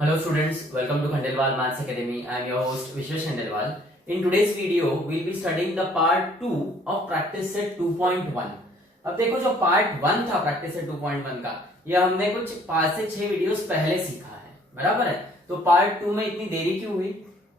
Hello students, welcome to Khandelwal Maths Academy. I am your host Vishwesh Khandelwal. In today's video, we'll be studying the part 2 of practice set 2.1. अब देखो जो part 1 था practice set 2.1 का, ये हमने कुछ 5 से 6 वीडियोस पहले सीखा है, बराबर है। तो पार्ट 2 में इतनी देरी क्यों हुई?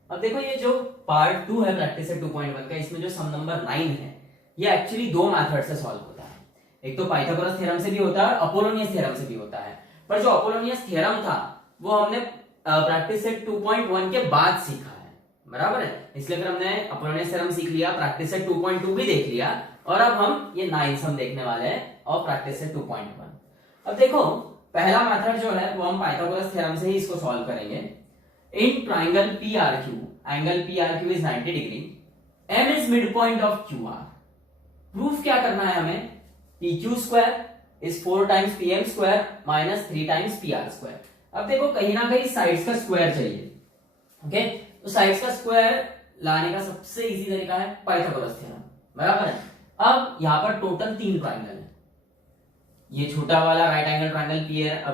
अब देखो ये जो पार्ट 2 है प्रैक्टिस सेट 2.1 का, इसमें जो सम नंबर 9 है, ये एक्चुअली दो मेथड से सॉल्व होता है। एक तो पाइथागोरस थ्योरम से भी होता है और अपोलोनियस थ्योरम से भी होता है। पर जो अपोलोनियस थ्योरम था वो हमने प्रैक्टिस सेट 2.1 के बाद सीखा है, बराबर है। इसलिए अगर हमने अपोलोनियस थ्योरम सीख लिया, प्रैक्टिस सेट 2.2 भी देख लिया, और अब हम ये 9 सम देखने वाले हैं और प्रैक्टिस सेट 2.1। अब देखो पहला मेथड जो है वो हम पाइथागोरस थ्योरम से ही इसको सॉल्व करेंगे। इन triangle PRQ, angle PRQ is 90 degree, M is mid point of QR। Proof क्या करना है हमें? PQ square is 4 times PM square minus 3 times PR square. अब देखो कहीं ना कहीं साइड्स का स्क्वायर चाहिए, ओके। तो साइड्स का स्क्वायर लाने का सबसे इजी तरीका है पाइथागोरस थ्योरम, बराबर है। अब यहां पर टोटल 3 ट्राइंगल है। ये छोटा वाला राइट एंगल ट्राइंगल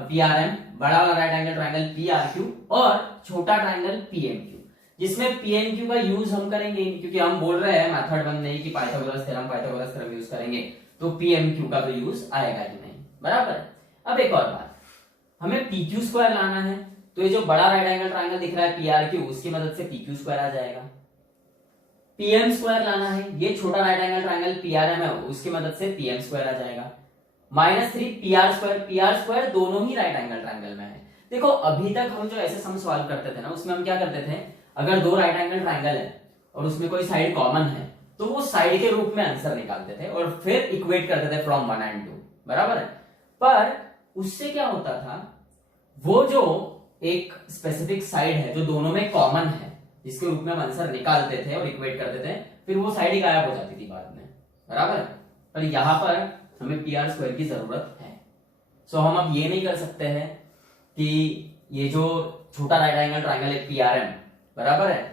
PRM, बड़ा वाला राइट एंगल ट्राइंगल PRQ और छोटा ट्राइंगल PMQ, जिसमें PMQ का यूज हम करेंगे क्योंकि हम बोल रहे हैं मेथड 1 नहीं कि पाइथागोरस थ्योरम यूज करेंगे, तो PMQ का तो यूज आएगा ही नहीं, बराबर। अब एक और बात, हमें PQ स्क्वायर लाना है, तो ये जो बड़ा राइट एंगल ट्राइंगल दिख रहा है PRQ, उसकी मदद से PQ स्क्वायर आ जाएगा। PM स्क्वायर लाना है, ये छोटा राइट एंगल ट्राइंगल PRM है, उसकी मदद से PM स्क्वायर आ जाएगा। -3 PR स्क्वायर दोनों ही राइट एंगल ट्राइंगल में है। देखो अभी तक हम जो ऐसे सम सॉल्व करते थे ना, उसमें हम क्या करते थे, अगर दो राइट एंगल ट्राइंगल है और उसमें कोई साइड कॉमन है तो वो साइड के रूप में आंसर निकालते थे और फिर इक्वेट करते थे फ्रॉम 1 and 2, बराबर है। पर उससे क्या होता था, वो जो एक स्पेसिफिक साइड है जो दोनों में कॉमन है, जिसके रूप में हम आंसर निकालते थे और इक्वेट करते थे, फिर वो साइड ही गायब हो जाती थी बाद में, बराबर। पर यहां पर हमें PR स्क्वायर की जरूरत है। सो हम अब ये नहीं कर सकते हैं कि ये जो छोटा राइट एंगल ट्राइंगल है PRM, बराबर है,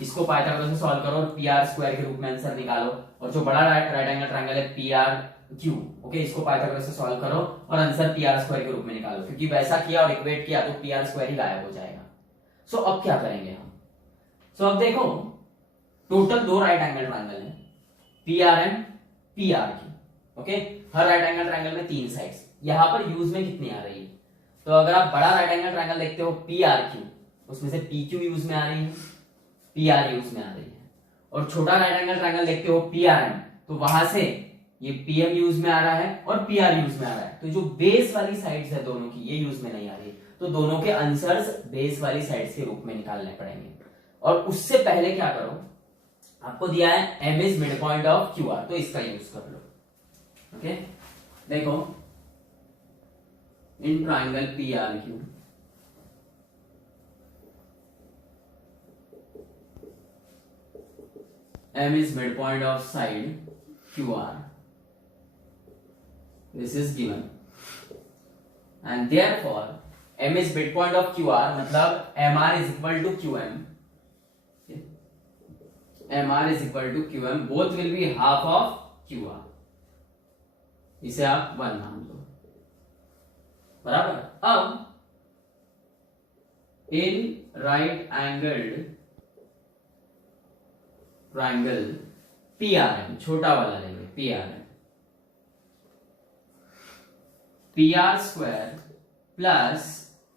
इसको पाइथागोरस से सॉल्व करो और PR स्क्वायर के रूप में आंसर निकालो, और जो बड़ा राइट एंगल ट्राइंगल है PRQ, ओके, इसको पाइथागोरस से सॉल्व करो और आंसर PR स्क्वायर के रूप में निकालो, क्योंकि वैसा किया और इक्वेट किया तो PR स्क्वायर ही गायब हो जाएगा। सो अब क्या करेंगे हम? सो अब देखो टोटल दो राइट एंगल ट्राइंगल है PRM PRQ, ओके। हर राइट एंगल ट्राइंगल में 3 साइड्स, यहां पर यूज में कितनी आ रही है? तो अगर आप बड़ा राइट एंगल ट्राइंगल देखते हो PRQ, उसमें से PQ यूज में आ रही है, PR यूज में आ रही है, और छोटा राइट एंगल ट्राइंगल देखते हो PRM, तो वहां से ये PM यूज में आ रहा है और PR यूज में आ रहा है। तो जो बेस वाली साइड्स है दोनों की, ये यूज में नहीं आ रही, तो दोनों के आंसर्स बेस वाली साइड्स के रूप में निकालने पड़ेंगे। और उससे पहले क्या करो, आपको दिया है M is mid point of QR, तो इसका यूज कर लो, ओके। देखो इन triangle PRQ, M is midpoint of side QR. This is given, and therefore M is midpoint of QR, मतलब MR is equal to QM. MR is equal to QM. Both will be half of QR. इसे आप 1 मान लो, बराबर। अब in right angled triangle PRM, छोटा वाला लेंगे PRM, PR square plus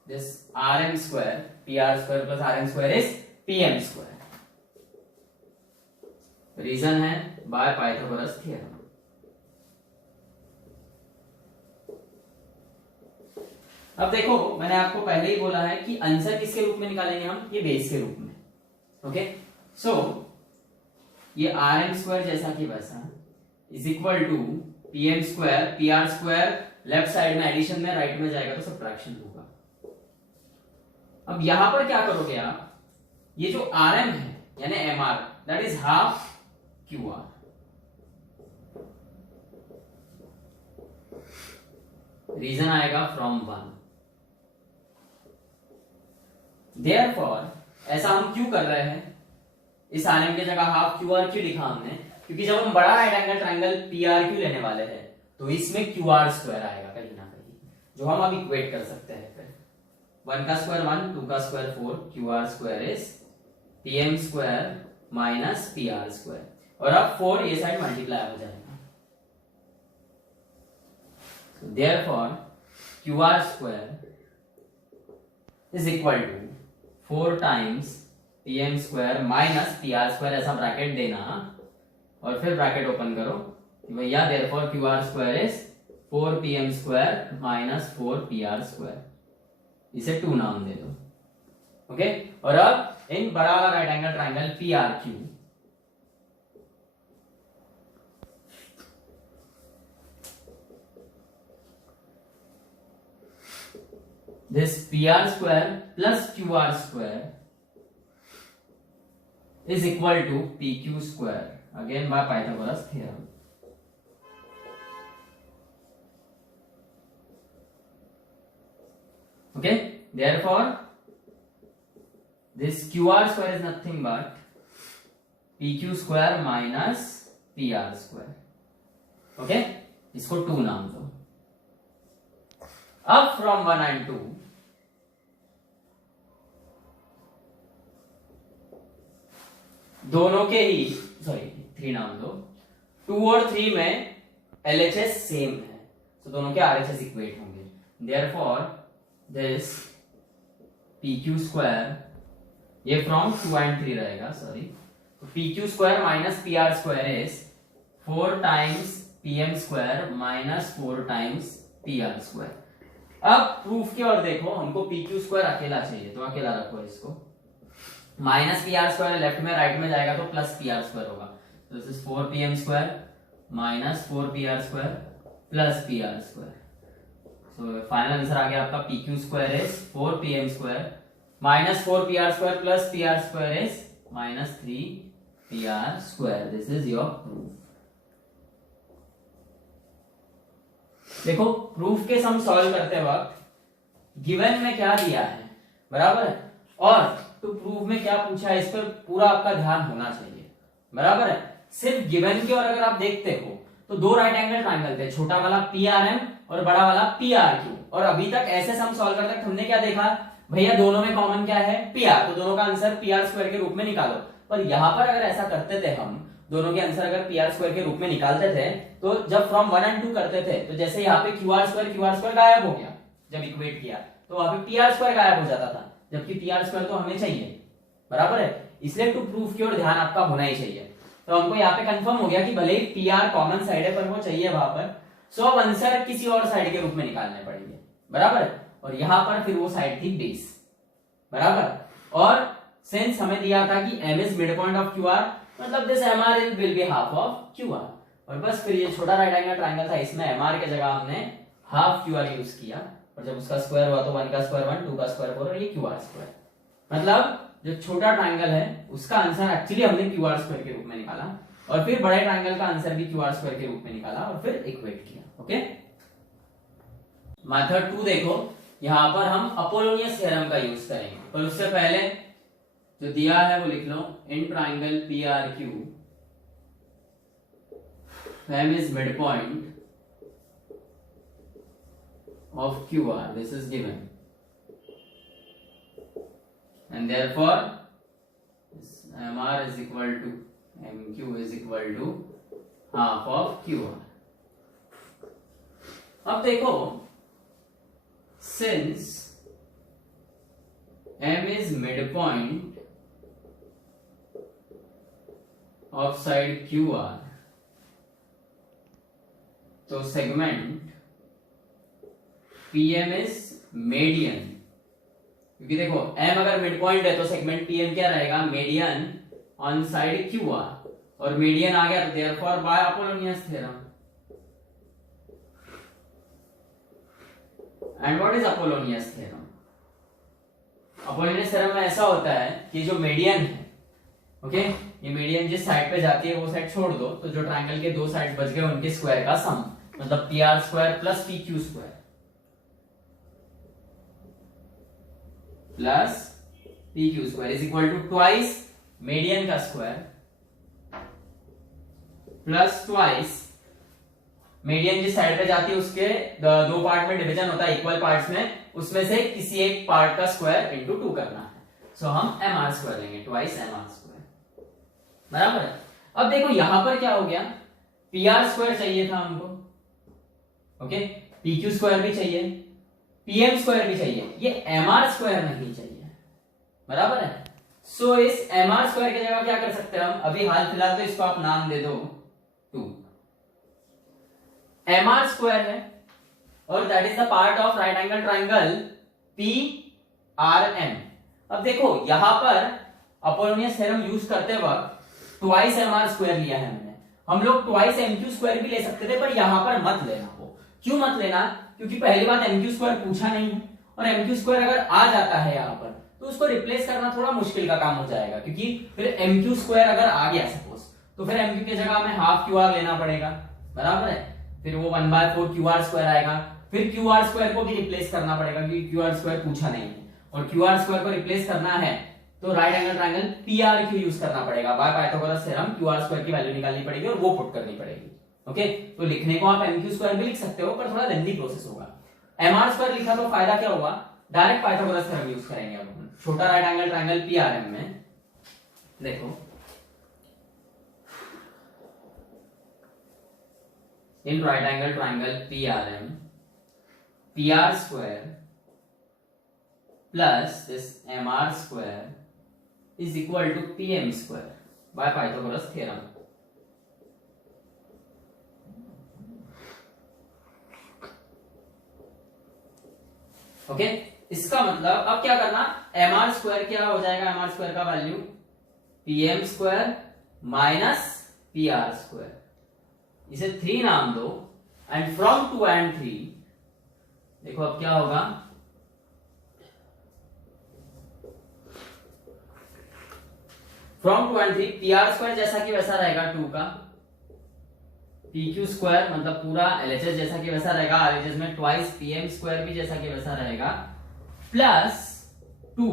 this RM square, PR square plus RM square is PM square. Reason है बाय पाइथागोरस थ्योरम। अब देखो मैंने आपको पहले ही बोला है कि आंसर किसके रूप में निकालेंगे हम, ये बेस के रूप में, ओके। सो ये RM स्क्वायर जैसा कि वैसा is equal to PM square, PR square left side में एडिशन में, राइट में जाएगा तो सब्ट्रैक्शन होगा। अब यहां पर क्या करोगे आप, ये जो RM है यानी MR, that is half QR, reason आएगा फ्रॉम 1। देयरफॉर ऐसा हम क्यों कर रहे हैं, इस RM की जगह हाफ QR क्यों लिखा हमने, क्योंकि जब हम बड़ा राइट एंगल ट्राइंगल PRQ लेने वाले हैं तो इसमें QR स्क्वायर आएगा कहीं ना कहीं, जो हम अब इक्वेट कर सकते हैं फिर, 1 का स्क्वायर 1, 2 का square 4, Q R square is P M square minus P R square, और अब 4 ये साइड मल्टीप्लाई हो जाएगा। Therefore Q R square is equal to 4 times P M square minus P R square, ऐसा ब्रैकेट देना और फिर ब्रैकेट ओपन करो कि भैया therefore Q R square is 4 P M square minus 4 P are square, इसे 2 नाम दे दो। ओके, और अब इन बड़ा वाला right angle triangle P are Q, this PR square plus QR square is equal to PQ square, again by Pythagoras theorem. Okay, therefore this QR square is nothing but PQ square minus PR square. Okay, इसको 2 नाम दो। अब from 1 and 2 दोनों के ही 3 नाम दो, 2 और 3 में LHS सेम है, तो दोनों के RHS इक्वेट होंगे। देयरफॉर दिस PQ स्क्वायर, ये फ्रॉम 2 and 3 रहेगा, PQ square minus PR square is 4 times PM square minus 4 times PR square. अब प्रूफ की ओर देखो, हमको PQ स्क्वायर अकेला चाहिए, तो अकेला रखो इसको, minus P R square left में राइट में जाएगा तो प्लस पी आर स्क्वायर होगा, तो this is 4 PM square minus 4 PR square plus p are square. So final answer आ गया आपका PQ square is 4 PM square minus 4 PR square plus p are square is minus 3 PR square. This is your proof. देखो proof के sum solve करते वक्त given में क्या दिया है, बराबर है, और तो प्रूफ में क्या पूछा है, इस पर पूरा आपका ध्यान होना चाहिए, बराबर है। सिर्फ गिवन की और अगर आप देखते हो तो 2 राइट एंगल ट्राइंगल थे, छोटा वाला PRM और बड़ा वाला PRQ, और अभी तक ऐसे सम सॉल्व करते वक्त हमने क्या देखा, भैया दोनों में कॉमन क्या है, PR, तो दोनों का आंसर PR स्क्वायर के रूप में निकालो। पर यहां पर अगर ऐसा करते थे हम, दोनों के आंसर अगर PR स्क्वायर के रूप में निकालते थे, तो जब फ्रॉम 1 and 2 करते थे, तो जैसे यहाँ पे QR स्क्वायर गायब हो गया, जब इक्वेट किया तो वहां पे PR स्क्वायर गायब हो जाता था, जबकि PR स्क्वायर तो हमें चाहिए, बराबर है। इसलिए टू प्रूफ की ओर ध्यान आपका होना ही चाहिए। तो हमको यहाँ पे कंफर्म हो गया कि भले ही PR कॉमन साइड है पर वो चाहिए वहां पर, सो अब आंसर किसी और साइड के रूप में निकालने पड़ेंगे, बराबर है। और यहाँ पर फिर वो साइड थी बेस, बराबर। और सिंस हमें दिया था कि M is mid point of QR, मतलब this MR will be half of QR, और बस फिर ये छोटा राइट एंगल ट्राइंगल था, इसमें MR के जगह हमने हाफ QR यूज किया, और जब उसका स्क्वायर हुआ तो 1 का स्क्वायर 1, 2 का स्क्वायर 4 और ये QR स्क्वायर, मतलब जो छोटा ट्राइंगल है उसका आंसर एक्चुअली हमने QR स्क्वायर के रूप में निकाला, और फिर बड़े ट्राइंगल का आंसर भी QR स्क्वायर के रूप में निकाला और फिर इक्वेट किया। ओके, मेथड 2 देखो, यहां पर हम अपोलोनियस थ्योरम का यूज करेंगे, पर उससे पहले जो दिया है वो लिख लो, in triangle PRQ M is midpoint of QR, this is given, and therefore MR is equal to MQ is equal to half of QR. अब देखो, since M is midpoint of side QR, तो segment PM is median, क्योंकि देखो M अगर mid point है तो segment PM क्या रहेगा, मीडियन ऑन साइड QR, और मीडियन आ गया तो therefore by Apollonius theorem. And what is Apollonius theorem? Apollonius theorem में ऐसा होता है कि जो मीडियन है, ओके, ये मीडियन जिस साइड पे जाती है वो साइड छोड़ दो, तो जो ट्राइंगल के 2 साइड बच गए उनके स्क्वायर का सम, मतलब PR square plus PQ square plus PQ square is equal to twice median का स्क्वायर प्लस ट्वाइस मीडियन जिस साइड पे जाती है उसके दो पार्ट में डिवीजन होता है इक्वल पार्ट्स में, उसमें से किसी एक पार्ट का स्क्वायर इंटू 2 करना है। सो हम एम आर स्क्वायर लेंगे, ट्वाइस एम आर स्क्वायर, बराबर है। अब देखो यहां पर क्या हो गया, पी आर स्क्वायर चाहिए था हमको, ओके, पी क्यू स्क्वायर भी चाहिए, पीएम स्क्वायर भी चाहिए, ये एम आर स्क्वायर नहीं चाहिए, बराबर है। सो इस एम आर स्क्वायर की जगह क्या कर सकते हैं हम, अभी हाल फिलहाल तो इसको आप नाम दे दो 2, एम आर स्क्वायर है और that is the part of right angle triangle P R M. अब देखो यहां पर अपोलोनियस थ्योरम यूज करते वक्त ट्वाइस एम आर स्क्वायर लिया है हमने, हम लोग ट्वाइस एम क्यू स्क्वायर भी ले सकते थे, पर यहां पर मत लेना हो। क्यों मत लेना, क्योंकि पहली बात एम क्यू स्क्वायर पूछा नहीं है, और एम क्यू स्क्वायर अगर आ जाता है यहां पर तो उसको रिप्लेस करना थोड़ा मुश्किल का काम हो जाएगा, क्योंकि फिर एम क्यू स्क्वायर अगर आ गया सपोज, तो फिर एम क्यू की जगह हमें हाफ क्यू आर लेना पड़ेगा, बराबर है। फिर वो 1/4 क्यू आर स्क्वायर आएगा, फिर क्यू आर स्क्वायर को भी रिप्लेस करना पड़ेगा, क्योंकि क्यू आर स्क्वायर पूछा नहीं है, और क्यू आर स्क्वायर को रिप्लेस करना है तो right angle triangle P are Q use करना पड़ेगा, bye Pythagoras theorem Q R square की वैल्यू निकालनी पड़ेगी और वो पुट करनी पड़ेगी, ओके। तो लिखने को आप एम क्यू स्क्वायर भी लिख सकते हो, पर थोड़ा लेंथी प्रोसेस होगा। एम आर स्क्वायर लिखा तो फायदा क्या हुआ, डायरेक्ट पाइथागोरस थ्योरम यूज करेंगे अब हम छोटा right angle triangle P R M में। देखो in right angle triangle PRM, PR square plus this MR square is equal to PM square by Pythagoras theorem. Okay, इसका मतलब अब क्या करना, MR स्क्वायर क्या हो जाएगा, MR स्क्वायर का value PM square minus PR square, इसे 3 नाम दो, एंड फ्रॉम 2 and 3 देखो अब क्या होगा, from 2 and 3 P R square जैसा कि वैसा रहेगा 2 का, पी क्यू स्क्वायर मतलब पूरा एलएचएस जैसा कि वैसा रहेगा, आरएचएस में ट्वाइस पीएम स्क्वायर भी जैसा कि वैसा रहेगा, प्लस 2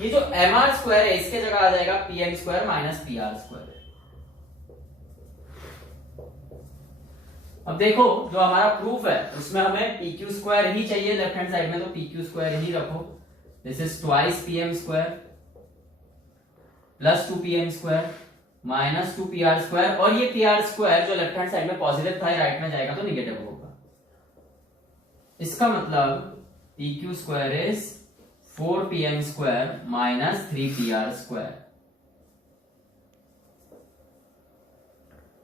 ये जो एम आर स्क्वायर है इसके जगह आ जाएगा PM square minus P R square. अब देखो जो हमारा प्रूफ है उसमें हमें पी क्यू स्क्वायर ही चाहिए लेफ्ट हैंड साइड में, तो पी क्यू स्क्वायर ही रखो, this is twice PM square plus 2 PM square minus 2 P R square, और ये पी आर स्क्वायर जो लेफ्ट हैंड साइड में पॉजिटिव था राइट में जाएगा तो निगेटिव होगा। इसका मतलब P Q square is 4 PM square minus 3 P R square.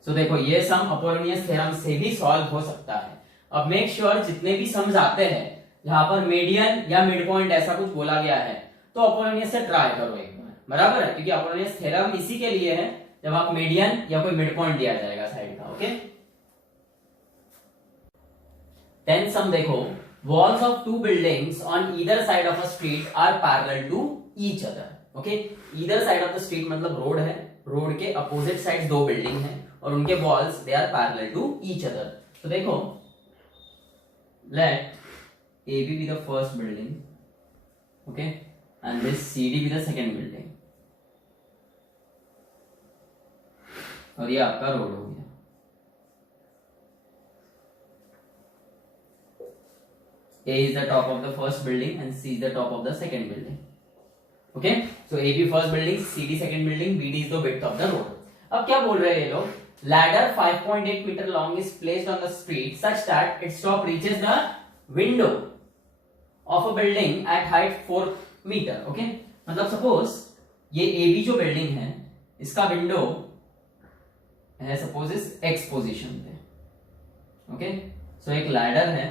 तो देखो ये सम अपोलोनियस थ्योरम से भी सॉल्व हो सकता है। अब मेक श्योर जितने भी सम्स आते हैं जहां पर मीडियन या मिड पॉइंट ऐसा कुछ बोला गया है तो अपोलोनियस से ट्राई करो एक बार, बराबर है, क्योंकि अपोलोनियस थ्योरम इसी के लिए है जब आप मीडियन या कोई मिड पॉइंट दिया जाएगा साइड का, ओके। 10th सम देखो, walls of 2 buildings on either side of a street are parallel to each other, okay। either side of the street मतलब रोड है, रोड के अपोजिट साइड 2 बिल्डिंग है और उनके walls they are parallel to each other. तो देखो let A B the first building, okay, and this C D be the second building, और ये आपका रोड हो गया। A is the top of the first building and C is the top of the second building, okay। so AB first building, CD second building, BD is the width of the road। अब क्या बोल रहे हैं ये लोग, ladder 5.8 meter long is placed on the street such that its top reaches the window of a building at height 4 meter, okay। मतलब suppose ये AB जो बिल्डिंग है इसका विंडो है सपोज इस X पोजीशन पे, ओके। सो एक लैडर है,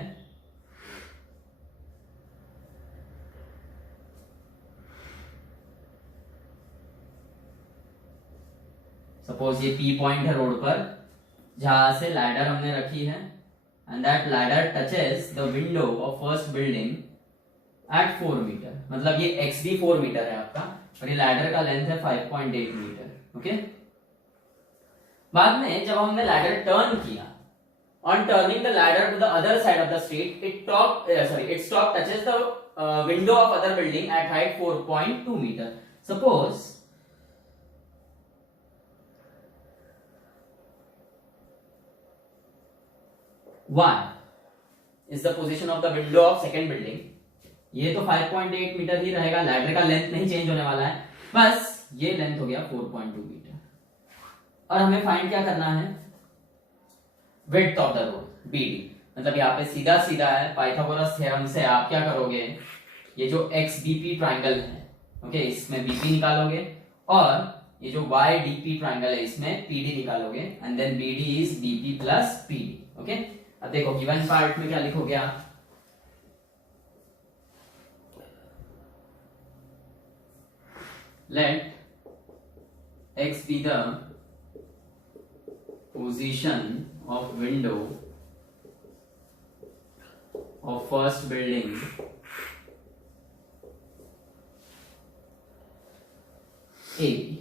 सपोज ये P पॉइंट है रोड पर जहां से लैडर हमने रखी है, and that ladder touches the window of first building at 4 metre, मतलब ये XD 4 मीटर है आपका और ये लैडर का लेंथ है 5.8 मीटर, ओके। बाद में जब हमने लैडर टर्न किया, on turning the ladder to the other side of the street its top touches the window of other building at height 4.2 metre. Suppose y is the position of the window of second building. ये तो 5.8 metre ही रहेगा, ladder का length नहीं change होने वाला है, बस ये लेंथ हो गया 4.2 मीटर। और हमें फाइंड क्या करना है, width of the road BD, मतलब यहाँ पे सीधा सीधा है, पाइथागोरस थ्योरम से आप क्या करोगे, ये जो XBP ट्राइंगल है, ओके, इसमें BP निकालोगे और ये जो YDP ट्राइंगल है इसमें PD निकालोगे, and then BD is BP plus PD। Okay, अब देखो गिवन पार्ट में क्या लिखोगे आप, let x be the position of window of first building A,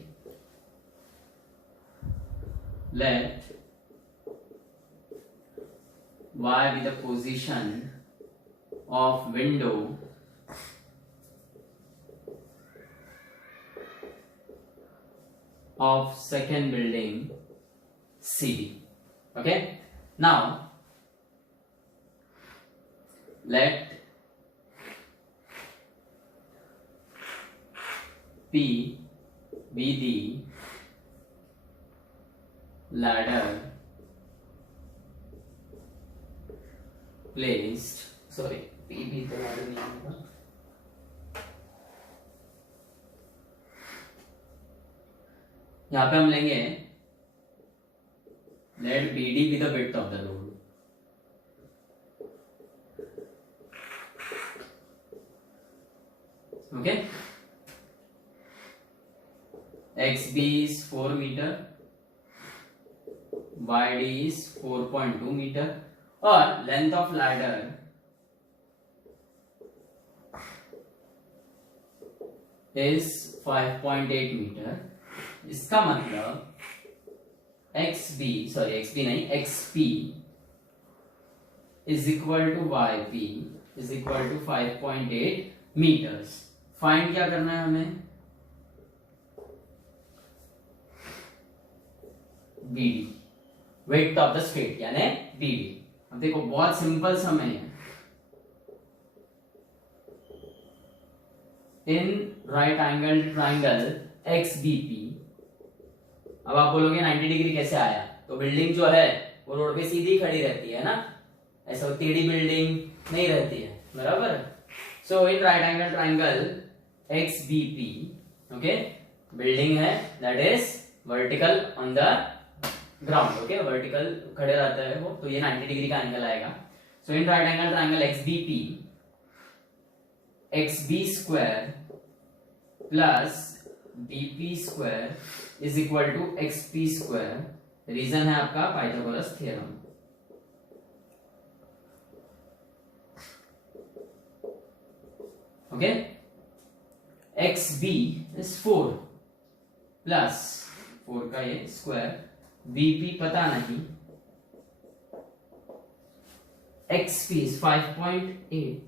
let y be the position of window of second building CD. Okay, now let P be the ladder placed, sorry, P be the ladder नहीं होगा, यहाँ पे हम लेंगे let BD be the width of the road. Okay, XB is 4 meter, YD is 4.2 meter और length of ladder is 5.8 metre. इसका मतलब XB नहीं, XP is equal to YP is equal to 5.8 meters। Find क्या करना है हमें, BD, width of the straight यानी BD। अब देखो बहुत सिंपल समय है, इन राइट एंगल ट्राइंगल XBP, अब आप बोलोगे 90 डिग्री कैसे आया, तो बिल्डिंग जो है वो रोड पे सीधी खड़ी रहती है ना, ऐसा टेढ़ी बिल्डिंग नहीं रहती है, बराबर। So in right angle triangle XBP, okay, building है that is vertical on the ground, okay, vertical खड़े रहता है वो, तो ये 90 डिग्री का एंगल आएगा। So in right angle triangle XBP, XB square plus BP square is equal to XP square. Reason है आपका Pythagoras theorem. Okay, XB is 4 plus 4 का ये स्क्वायर, BP पता नहीं, XP इज 5.8,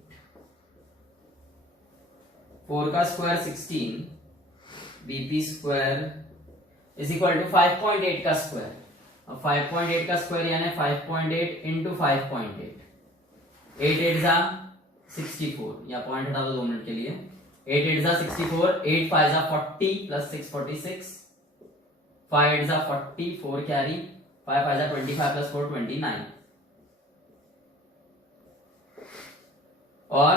4 का square 16, BP square is equal to 5.8 का square. अब 5.8 का स्क्वायर यानी 5.8 इंटू 5.8, 8 8 जा 64, या पॉइंट हटा दो 2 मिनट के लिए, 8 8 जा 64, 8 5 जा 40 प्लस 6 46, 5 8 जा 40, 4 कैरी, 5 5 जा 25 प्लस 4 29, और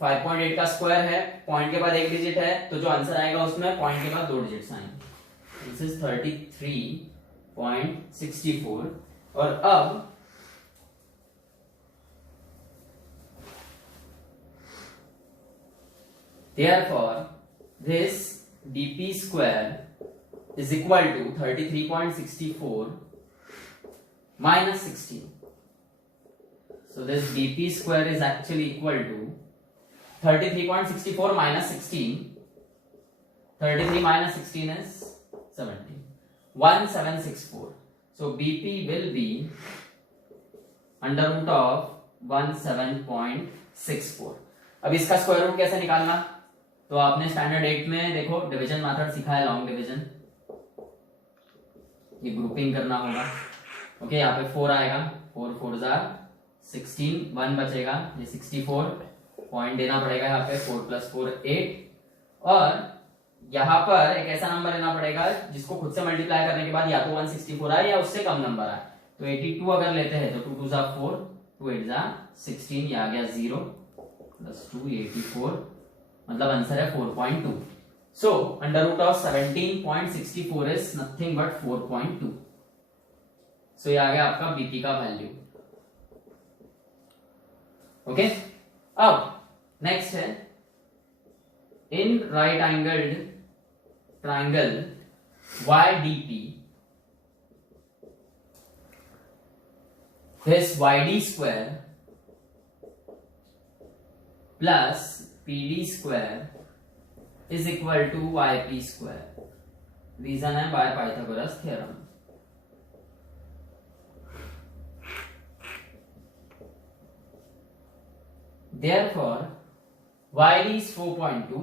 5.8 का स्क्वायर है, पॉइंट के बाद एक डिजिट है, तो जो आंसर आएगा उसमें पॉइंट के बाद 2 डिजिट्स आएंगे। This is 33.64। और अब therefore this dp square is equal to 33.64 minus 16. So this dp square is actually equal to 33.64 minus 16. 33 minus 16 is 17. 1764. So BP will be under root of 17.64. अब इसका square root कैसे निकालना, तो आपने standard 8 में देखो डिवीजन मेथड सीखा है, लॉन्ग डिवीजन, ये ग्रुपिंग करना होगा। ओके, यहाँ पे 4 आएगा, 4 4 जार 16, 1 बचेगा, ये 64 पॉइंट देना पड़ेगा यहाँ पे, 4 + 4 8, और यहाँ पर एक ऐसा नंबर लेना पड़ेगा जिसको खुद से मल्टीप्लाई करने के बाद या तो 164 आए या उससे कम नंबर आए। तो 82 अगर लेते हैं तो 2 2 = 4, 2 8 = 16, ये आ गया 0 + 2 84, मतलब आंसर है 4.2। सो √of 17.64 इज नथिंग बट 4.2। सो ये आ गया आपका बीपी का वैल्यू। ओके, अब नेक्स्ट है इन right angled triangle YDP, this YD square plus PD square is equal to YP square। Reason है by Pythagoras theorem. Therefore YD is 4.2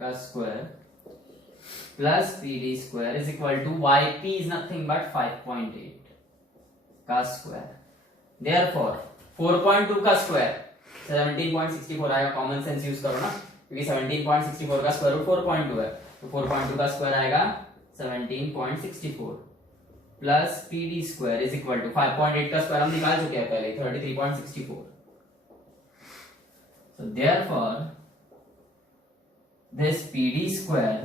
का square plus PD square is equal to YP is nothing but 5.8 का square. Therefore 4.2 का square 17.64 आएगा, common sense use करो ना, क्योंकि 17.64 का square root 4.2 है, तो 4.2 का स्क्वायर आएगा 17.64 plus PD square is equal to 5.8 का स्क्वायर हम निकाल चुके हैं पहले, 33.64। So therefore this PD square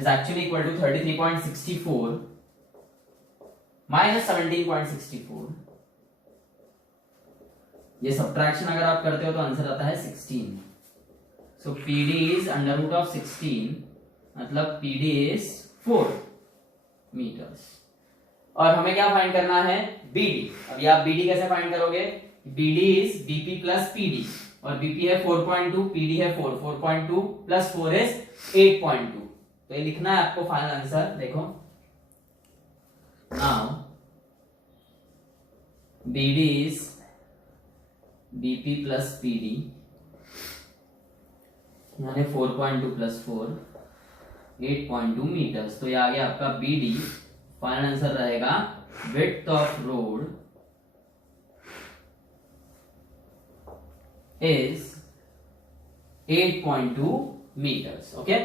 is actually equal to 33.64 minus 17.64। ये सब्ट्रैक्शन अगर आप करते हो तो आंसर आता है 16। So PD is √16, मतलब PD is 4 meters। और हमें क्या फाइंड करना है? BD। अभी आप BD कैसे फाइंड करोगे? BD is BP plus PD, और BP है 4.2, PD है 4, 4.2 plus 4 is 8.2। तो ये लिखना है आपको फाइनल आंसर। देखो now BD is BP plus PD, यानी 4.2 plus 4 8.2 मीटर्स। तो ये आ गया आपका BD। फाइनल आंसर रहेगा width of road is 8.2 meters। Okay,